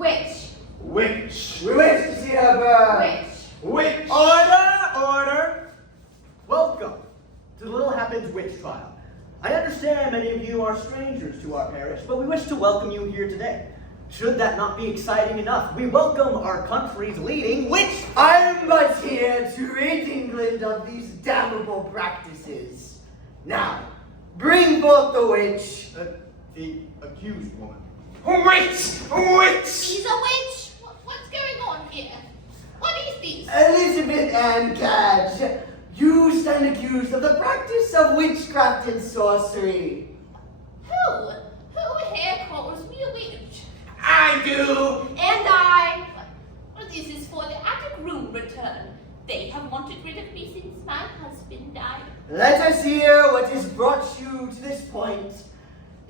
Witch. Witch. We wish to see her burn. Witch. Witch. Order! Welcome to the Little Happens Witch Trial. I understand many of you are strangers to our parish, but we wish to welcome you here today. Should that not be exciting enough, we welcome our country's leading witch. I am but here to rid England of these damnable practices. Now, bring forth the witch. The accused woman. Witch! Witch! She's a witch. What's going on here? What is this? Elizabeth Ann Cadge, you stand accused of the practice of witchcraft and sorcery. Who? Who here calls me a witch? I do! And I. Well, this is for the attic room return. They have wanted rid of me since my husband died. Let us hear what has brought you to this point.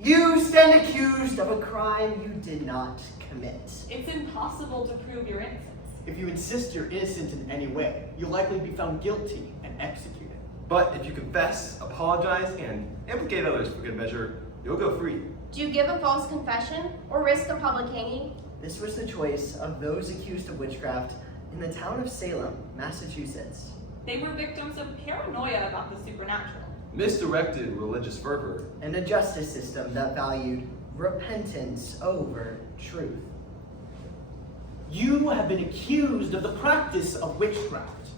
You stand accused of a crime you did not commit. It's impossible to prove your innocence. If you insist you're innocent in any way, you'll likely be found guilty and executed. But if you confess, apologize, and implicate others for good measure, you'll go free. Do you give a false confession or risk a public hanging? This was the choice of those accused of witchcraft in the town of Salem, Massachusetts. They were victims of paranoia about the supernatural. Misdirected religious fervor. And a justice system that valued repentance over truth. You have been accused of the practice of witchcraft.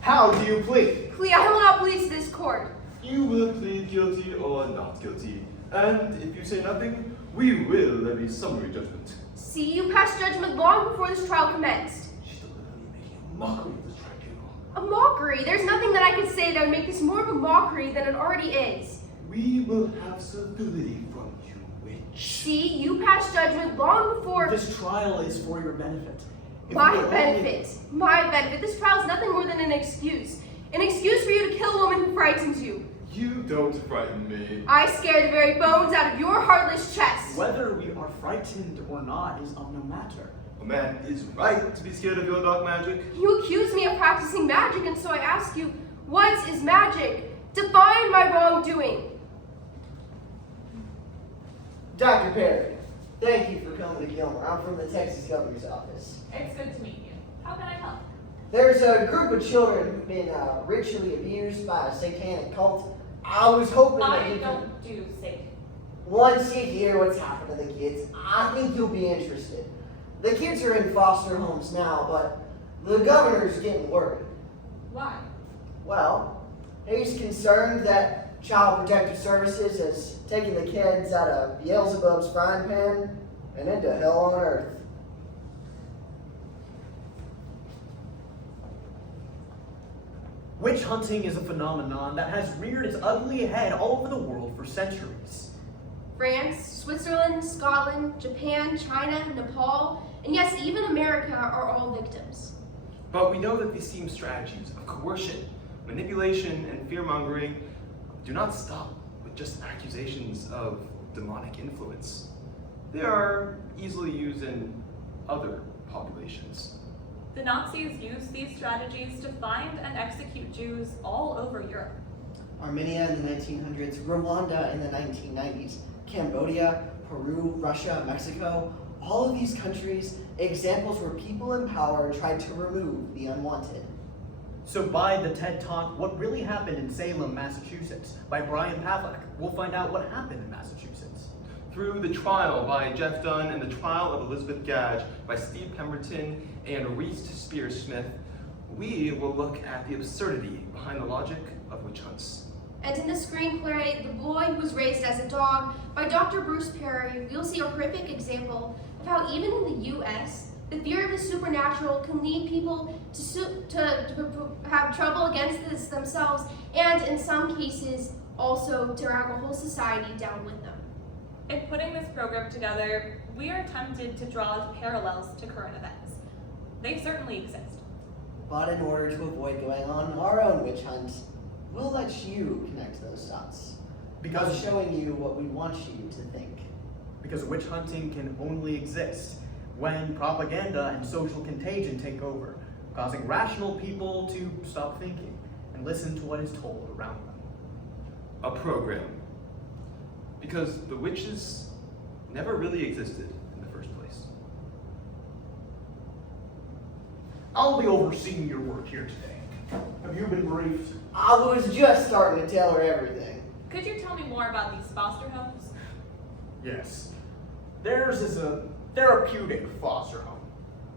How do you plead? I will not plead to this court. You will plead guilty or not guilty. And if you say nothing, we will levy summary judgment. See, you passed judgment long before this trial commenced. She's deliberately making a mockery of this tribunal. A mockery? There's nothing that I can say that would make this more of a mockery than it already is. We will have civility from you, witch. See, you passed judgment long before... This trial is for your benefit. If My we are benefit. My benefit. This trial is nothing more than an excuse. An excuse for you to kill a woman who frightens you. You don't frighten me. I scare the very bones out of your heartless chest. Whether we are frightened or not is of no matter. A man is right to be scared of your dark magic. You accuse me of practicing magic, and so I ask you, what is magic? Define my wrongdoing. Dr. Perry, thank you for coming to Gilmer. I'm from the Texas Governor's Office. It's good to meet you. How can I help? There's a group of children who've been ritually abused by a satanic cult. I was hoping that I you don't do Satan. Once you hear what's happened to the kids, I think you'll be interested. The kids are in foster homes now, but the governor's getting worried. Why? Well, he's concerned that Child Protective Services has taken the kids out of Beelzebub's frying pan and into hell on earth. Witch hunting is a phenomenon that has reared its ugly head all over the world for centuries. France, Switzerland, Scotland, Japan, China, Nepal, and yes, even America are all victims. But we know that these same strategies of coercion, manipulation, and fear-mongering do not stop with just accusations of demonic influence. They are easily used in other populations. The Nazis used these strategies to find and execute Jews all over Europe. Armenia in the 1900s, Rwanda in the 1990s, Cambodia, Peru, Russia, Mexico, all of these countries, examples where people in power tried to remove the unwanted. So by the TED Talk, What Really Happened in Salem, Massachusetts, by Brian Pavlik, we'll find out what happened in Massachusetts. Through The Trial by Jeff Dunn and The Trial of Elizabeth Gadge by Steve Pemberton and Reese Spears-Smith, we will look at the absurdity behind the logic of witch hunts. And in the screenplay, The Boy Who Was Raised as a Dog, by Dr. Bruce Perry, we'll see a horrific example of how even in the U.S., the fear of the supernatural can lead people to have trouble against this themselves, and in some cases, also to drag a whole society down with them. In putting this program together, we are tempted to draw parallels to current events. They certainly exist. But in order to avoid going on our own witch hunt, we'll let you connect those dots. Because showing you what we want you to think. Because witch hunting can only exist when propaganda and social contagion take over, causing rational people to stop thinking and listen to what is told around them. A program. Because the witches never really existed in the first place. I'll be overseeing your work here today. Have you been briefed? I was just starting to tell her everything. Could you tell me more about these foster homes? Yes. Theirs is a therapeutic foster home.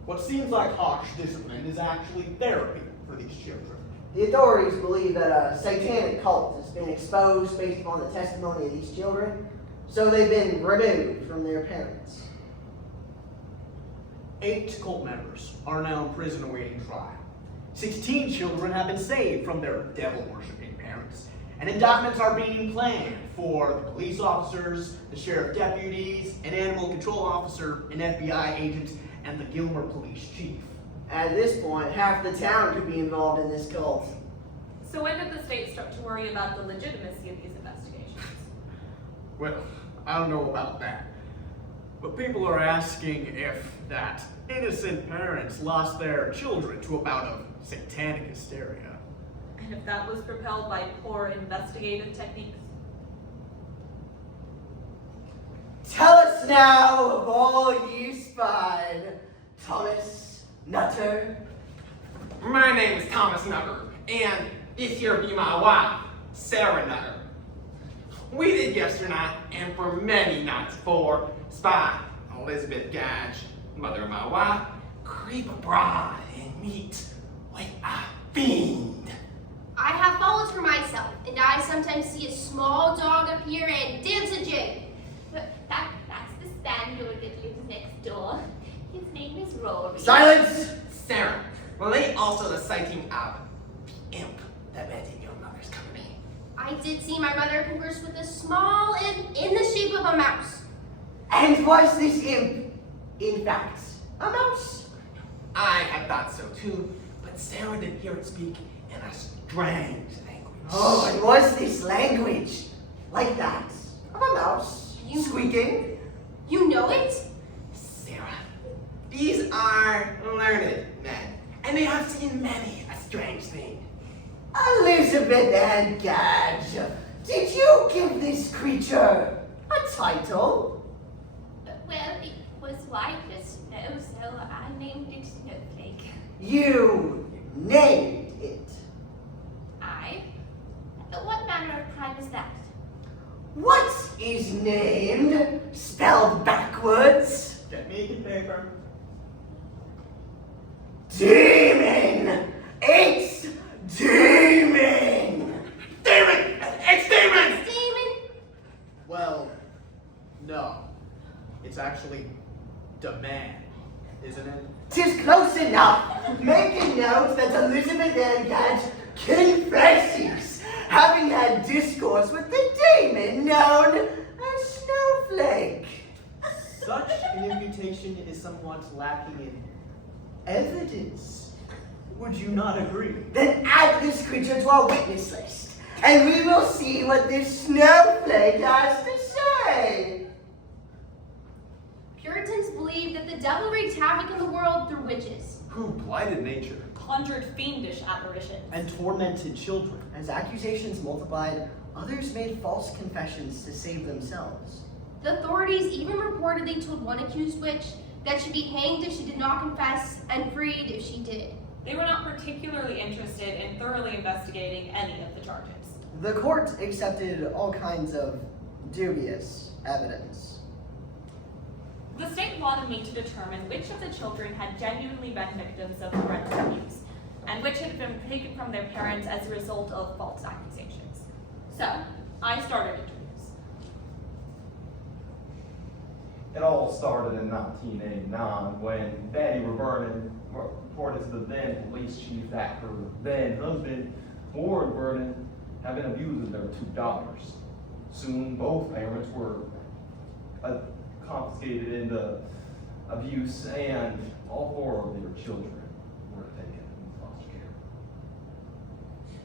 What seems like harsh discipline is actually therapy for these children. The authorities believe that a satanic cult has been exposed based upon the testimony of these children, so they've been removed from their parents. 8 cult members are now in prison awaiting trial. 16 children have been saved from their devil-worshipping parents, and indictments are being planned for the police officers, the sheriff deputies, an animal control officer, an FBI agent, and the Gilmer police chief. At this point, half the town could be involved in this cult. So when did the state start to worry about the legitimacy of these investigations? Well, I don't know about that. But people are asking if that innocent parents lost their children to a bout of satanic hysteria. And if that was propelled by poor investigative techniques? Tell us now of all you spied, Thomas Nutter. My name is Thomas Nutter, and this here be my wife, Sarah Nutter. We did yesternight, and for many nights before, spy Elizabeth Gage, mother of my wife, creep abroad and meet with a fiend. I have followed her myself, and I sometimes see a small dog appear and dance a jig. But that's the Spaniard that lives next door. His name is Rory. Silence! Sarah, relate also the sighting of the imp that met in your mother's company. I did see my mother converse with a small imp in the shape of a mouse. And was this imp, in fact, a mouse? I had thought so too, but Sarah did hear it speak in a strange language. Oh, and was this language like that of a mouse squeaking? You know it? Sarah, these are learned men, and they have seen many a strange thing. Elizabeth Ann Gage, did you give this creature a title? Well, it was white as snow, so I named it Snowflake. You named it. I? What manner of crime is that? What is named spelled backwards? Get me the paper. Demon! It's demon! Demon! It's demon! Demon? Well, no. It's actually demand, isn't it? 'Tis close enough. Make a note that Elizabeth Ann Gage confesses having had discourse with the demon known as Snowflake. Such an imputation is somewhat lacking in evidence. Would you not agree? Then add this creature to our witness list, and we will see what this Snowflake has to say. Puritans believed that the devil wreaked havoc in the world through witches. Who blighted nature. Conjured fiendish apparitions. And tormented children. As accusations multiplied, others made false confessions to save themselves. The authorities even reportedly told one accused witch that she'd be hanged if she did not confess and freed if she did. They were not particularly interested in thoroughly investigating any of the charges. The court accepted all kinds of dubious evidence. The state wanted me to determine which of the children had genuinely been victims of parental abuse, and which had been taken from their parents as a result of false accusations. So, I started interviews. It all started in 1989 when Betty Vernon reported to the then police chief that her then husband, Ward Vernon, had been abusing their 2 daughters. Soon, both parents were confiscated in the abuse, and all 4 of their children were taken into foster care.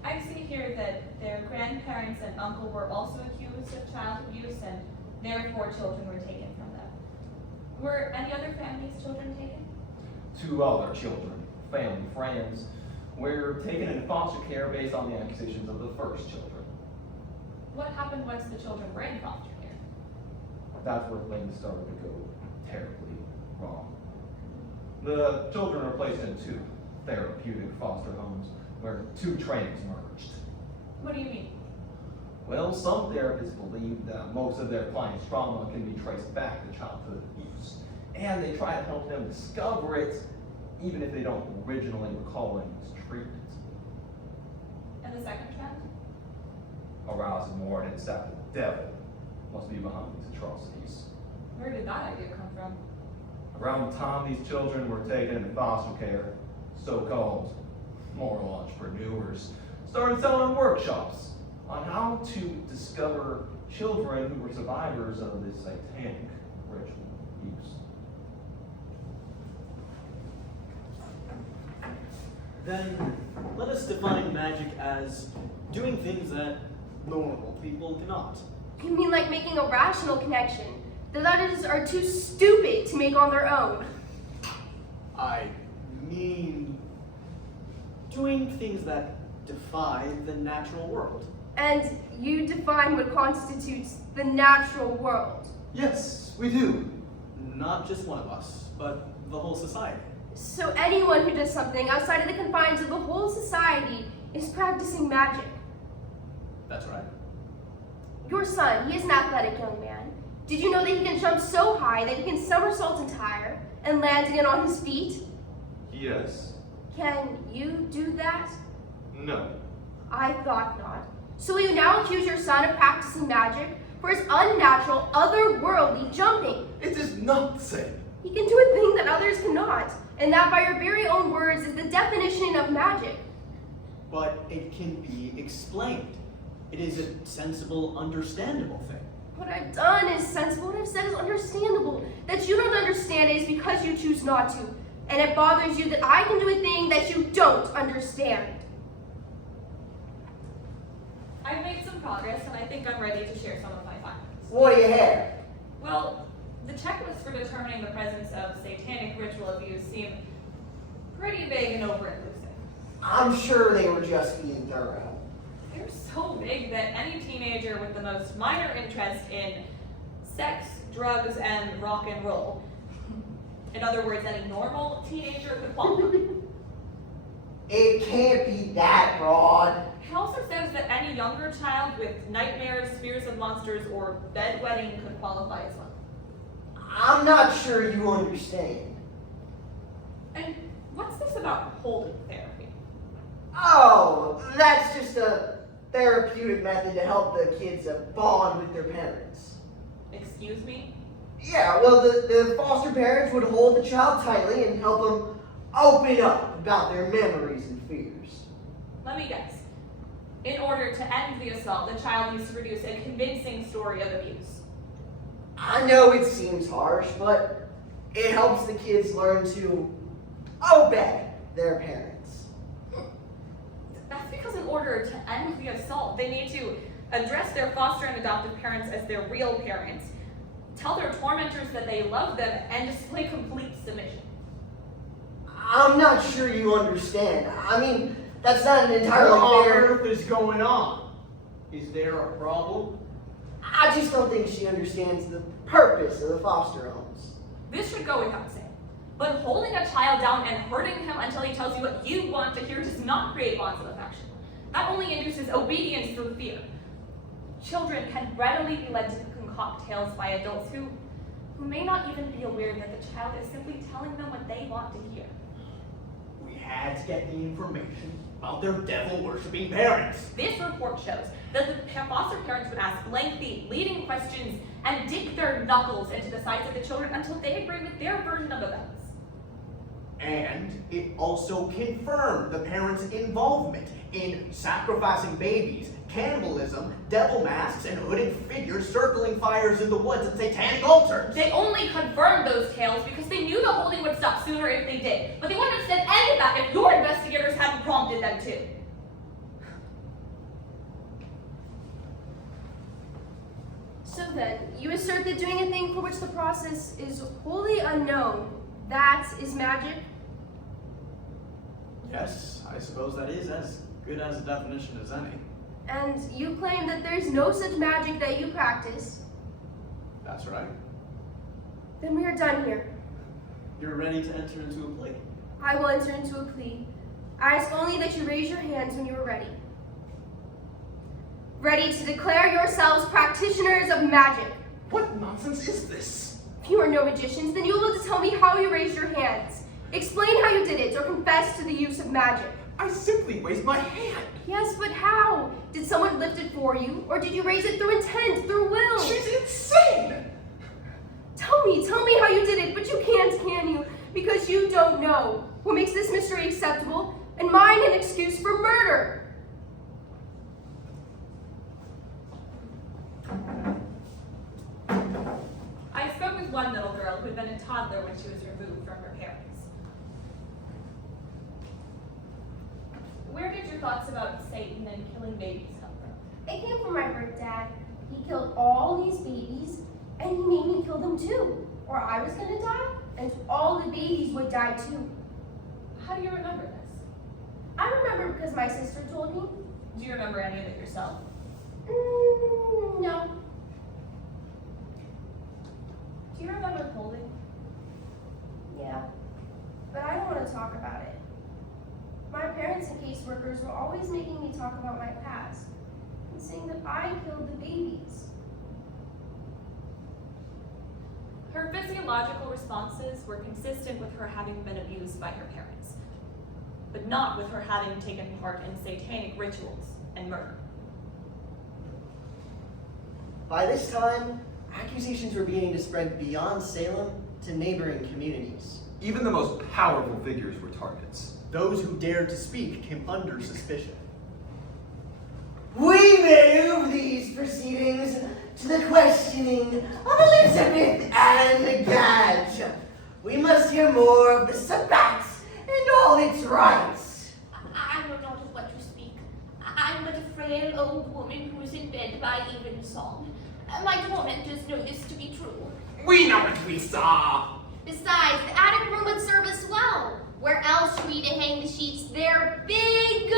I see here that their grandparents and uncle were also accused of child abuse, and therefore children were taken from them. Were any other families' children taken? 2 other children, family friends, were taken into foster care based on the accusations of the first children. What happened once the children were in foster care? That's where things started to go terribly wrong. The children are placed into therapeutic foster homes where two trains merged. What do you mean? Well, some therapists believe that most of their clients' trauma can be traced back to childhood abuse, and they try to help them discover it, even if they don't originally recall any treatment. And the second trend? Arouse more and it's that the devil must be behind these atrocities. Where did that idea come from? Around the time these children were taken into foster care, so-called moral entrepreneurs started selling workshops on how to discover children who were survivors of this satanic ritual abuse. Then let us define magic as doing things that normal people cannot. You mean like making a rational connection that others are too stupid to make on their own? I mean, doing things that defy the natural world. And you define what constitutes the natural world. Yes, we do. Not just one of us, but the whole society. So anyone who does something outside of the confines of the whole society is practicing magic. That's right. Your son, he is an athletic young man. Did you know that he can jump so high that he can somersault entire and land again on his feet? Yes. Can you do that? No. I thought not. So will you now accuse your son of practicing magic for his unnatural, otherworldly jumping? It is not the same. He can do a thing that others cannot, and that by your very own words is the definition of magic. But it can be explained. It is a sensible, understandable thing. What I've done is sensible, what I've said is understandable. That you don't understand it is because you choose not to. And it bothers you that I can do a thing that you don't understand. I've made some progress, and I think I'm ready to share some of my findings. What do you have? Well, the checklist for determining the presence of satanic ritual abuse seemed pretty vague and over-inclusive. I'm sure they were just being thorough. They're so big that any teenager with the most minor interest in sex, drugs, and rock and roll, in other words, any normal teenager could qualify. It can't be that broad. It also says that any younger child with nightmares, fears of monsters, or bedwetting could qualify as well. I'm not sure you understand. And what's this about holding therapy? Oh, that's just a therapeutic method to help the kids bond with their parents. Excuse me? Yeah, well, the foster parents would hold the child tightly and help them open up about their memories and fears. Let me guess. In order to end the assault, the child needs to produce a convincing story of abuse. I know it seems harsh, but it helps the kids learn to obey their parents. That's because in order to end the assault, they need to address their foster and adoptive parents as their real parents, tell their tormentors that they love them, and display complete submission. I'm not sure you understand. I mean, that's not an What entirely on fair... earth is going on? Is there a problem? I just don't think she understands the purpose of the foster homes. This should go without saying. But holding a child down and hurting him until he tells you what you want to hear does not create bonds of affection. That only induces obedience through fear. Children can readily be led to concoct tales by adults who may not even be aware that the child is simply telling them what they want to hear. We had to get the information about their devil-worshipping parents. This report shows that the foster parents would ask lengthy, leading questions and dig their knuckles into the sides of the children until they agree with their version of events. And it also confirmed the parents' involvement in sacrificing babies, cannibalism, devil masks, and hooded figures circling fires in the woods and satanic altars. They only confirmed those tales because they knew the holding would stop sooner if they did. But they wouldn't have said any of that if your investigators hadn't prompted them to. So then, you assert that doing a thing for which the process is wholly unknown, that is magic? Yes, I suppose that is as good as a definition as any. And you claim that there's no such magic that you practice? That's right. Then we are done here. You're ready to enter into a plea. I will enter into a plea. I ask only that you raise your hands when you are ready. Ready to declare yourselves practitioners of magic. What nonsense is this? If you are no magicians, then you will have to tell me how you raised your hands. Explain how you did it, or confess to the use of magic. I simply raised my hand. Yes, but how? Did someone lift it for you, or did you raise it through intent, through will? She's insane! Tell me how you did it, but you can't, can you? Because you don't know. What makes this mystery acceptable, and mine an excuse for murder? I spoke with one little girl who had been a toddler when she was removed from her parents. Where did your thoughts about Satan and killing babies come from? It came from my birth dad. He killed all these babies, and he made me kill them too. Or I was gonna die, and all the babies would die too. How do you remember this? I remember because my sister told me. Do you remember any of it yourself? No. Do you remember holding? Yeah, but I don't want to talk about it. My parents and caseworkers were always making me talk about my past and saying that I killed the babies. Her physiological responses were consistent with her having been abused by her parents, but not with her having taken part in satanic rituals and murder. By this time, accusations were beginning to spread beyond Salem to neighboring communities. Even the most powerful figures were targets. Those who dared to speak came under suspicion. We move these proceedings to the questioning of Elizabeth and Gadge. We must hear more of the Sabbat and all its rights. I know not of what you speak. I'm but a frail old woman who is in bed by evensong. My tormentors know this to be true. We know what we saw. Besides, the attic room would serve us well. Where else are we to hang the sheets? They're big.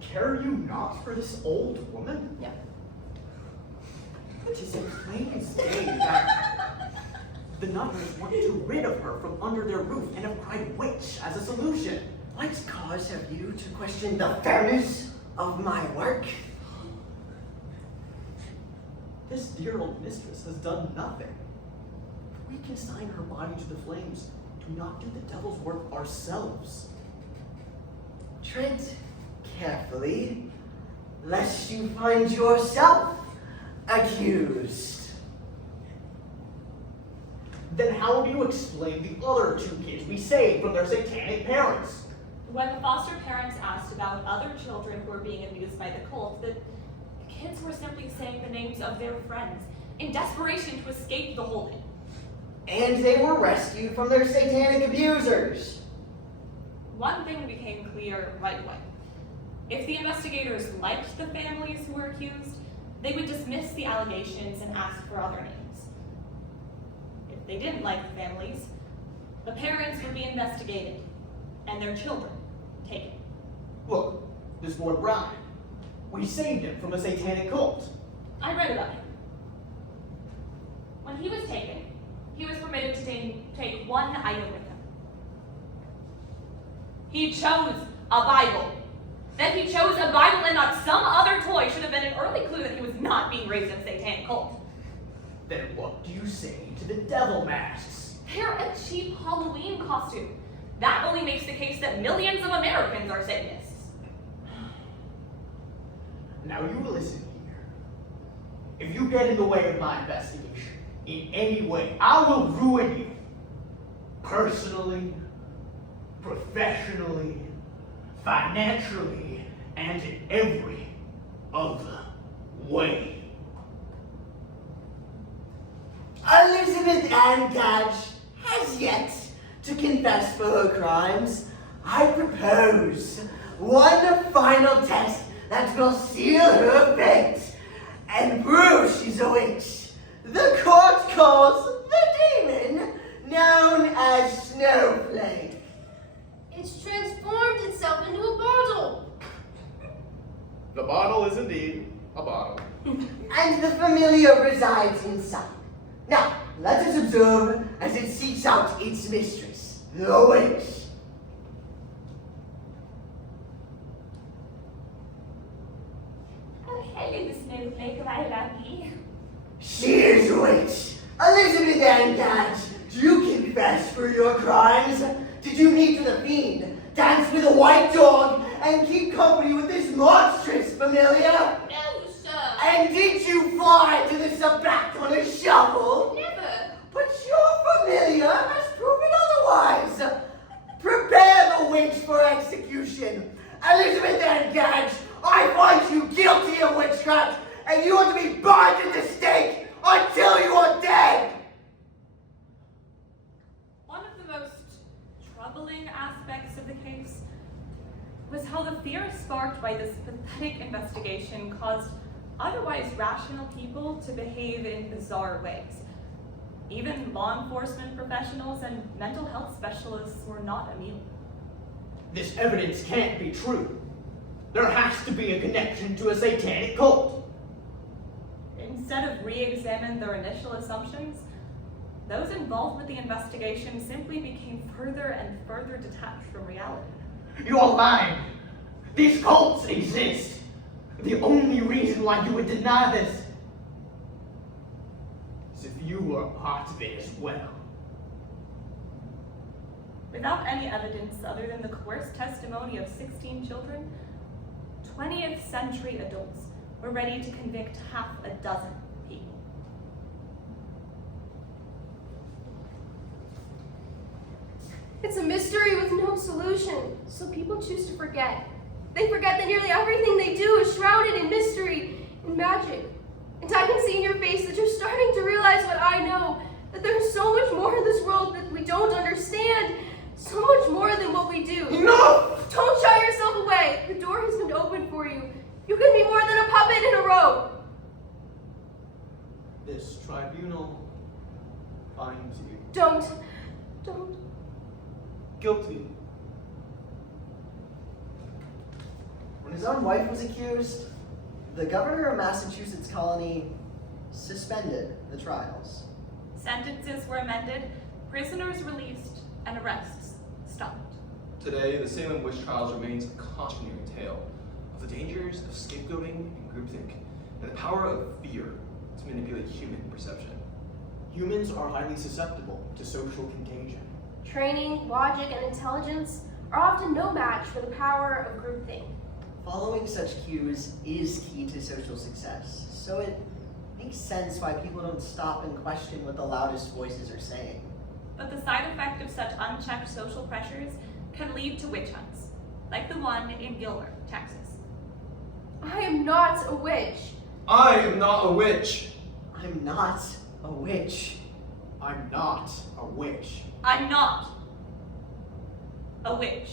Care you not for this old woman? Yeah. It is a plain as day that the Nutters want to rid of her from under their roof and have cried witch as a solution. What cause have you to question the fairness of my work? This dear old mistress has done nothing. If we consign her body to the flames, do not do the devil's work ourselves. Tread carefully, lest you find yourself accused. Then how do you explain the other two kids we saved from their satanic parents? When the foster parents asked about other children who were being abused by the cult, the kids were simply saying the names of their friends in desperation to escape the holding. And they were rescued from their satanic abusers. One thing became clear right away. If the investigators liked the families who were accused, they would dismiss the allegations and ask for other names. If they didn't like the families, the parents would be investigated and their children taken. Look, this boy Brian. We saved him from a satanic cult. I read about him. When he was taken, he was permitted to take one item with him. He chose a Bible. That he chose a Bible and not some other toy should have been an early clue that he was not being raised in a satanic cult. Then what do you say to the devil masks? They're a cheap Halloween costume. That only makes the case that millions of Americans are Satanists. Now you listen here. If you get in the way of my investigation in any way, I will ruin you. Personally, professionally, financially, and in every other way. Elizabeth Ann Gadge has yet to confess for her crimes. I propose one final test that will seal her fate and prove she's a witch. The court calls the demon known as Snowflake. It's transformed itself into a bottle. The bottle is indeed a bottle. And the familiar resides inside. Now, let us observe as it seeks out its mistress. the witch. Oh, hello, snowflake, my lucky. She is witch. Elizabeth Ann Gadge, do you confess for your crimes? Did you meet with a fiend, dance with a white dog, and keep company with this monstrous familiar? No, sir. And did you fly to the Sabbat on a shovel? Never. But your familiar has proven otherwise. Prepare the witch for execution. Elizabeth Ann Gadge, I find you guilty of witchcraft, and you are to be burned at the stake until you are dead. One of the most troubling aspects of the case was how the fear sparked by this pathetic investigation caused otherwise rational people to behave in bizarre ways. Even law enforcement professionals and mental health specialists were not immune. This evidence can't be true. There has to be a connection to a satanic cult. Instead of re-examine their initial assumptions, those involved with the investigation simply became further and further detached from reality. You are lying. These cults exist. The only reason why you would deny this is if you were a part of it as well. Without any evidence other than the coerced testimony of 16 children, 20th century adults were ready to convict half a dozen people. It's a mystery with no solution, so people choose to forget. They forget that nearly everything they do is shrouded in mystery and magic. And I can see in your face that you're starting to realize what I know, that there's so much more in this world that we don't understand, so much more than what we do. Enough! Don't shy yourself away. The door has been opened for you. You can be more than a puppet in a robe. This tribunal finds you Don't. guilty. When his own wife was accused, the governor of Massachusetts colony suspended the trials. Sentences were amended, prisoners released, and arrests stopped. Today, the Salem witch trials remains a cautionary tale of the dangers of scapegoating and groupthink, and the power of fear to manipulate human perception. Humans are highly susceptible to social contagion. Training, logic, and intelligence are often no match for the power of groupthink. Following such cues is key to social success, so it makes sense why people don't stop and question what the loudest voices are saying. But the side effect of such unchecked social pressures can lead to witch hunts, like the one in Gilmer, Texas. I am not a witch. I am not a witch. I'm not a witch. I'm not a witch. I'm not a witch.